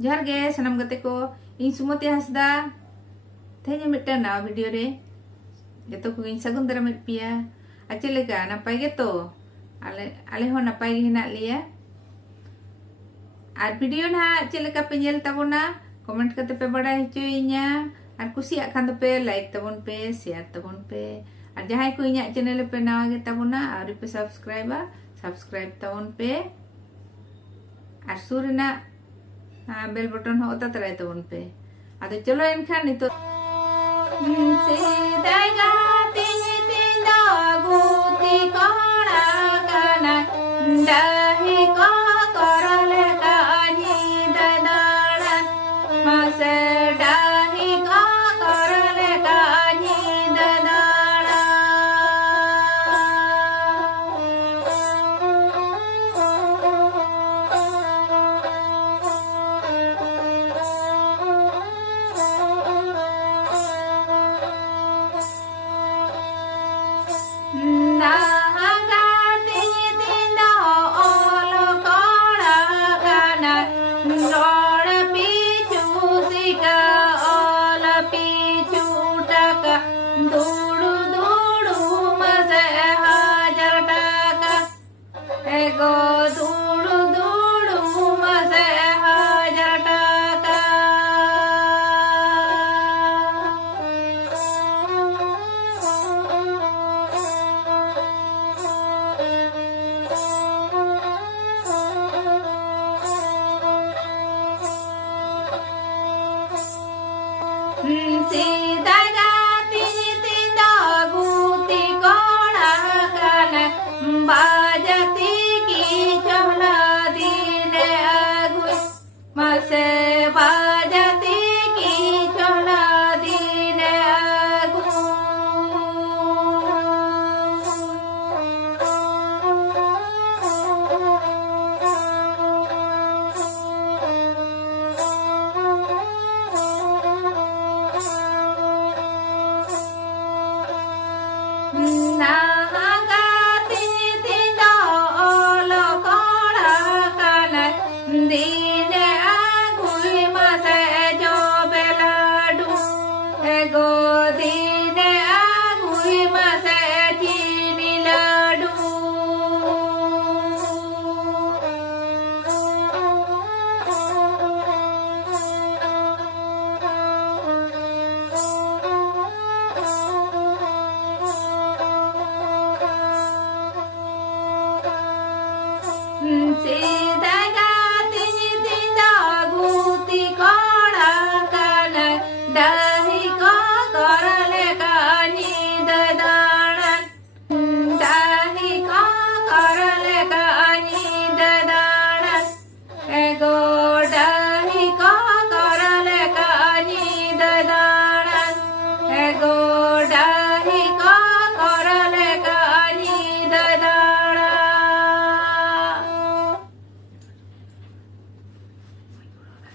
जोहार गे सनम गते को इन सुमति हंसदा तेज मिट्टा नवा वीडियो रे जतो को इन सगुन दरा मिट पिया अच्छे लेका नपाय गे तो आले हो नपाय गे हिना लिया और वीडियो ना अच्छे लेका पे नेल ताबोना कमेंट करते पे बड़ा हिचोइया और कुसिया खान पे लाइक तबन पे शेयर तबन पे और जहां को इना चैनल पे नवा गे ताबोना और पे सब्सक्राइब तबन पे और सुरना बेल बटन हो होता तराय तबन पे आदो चलो इनखान नितो से दागा तिनी तिंदा गुती कोणा काना डाही को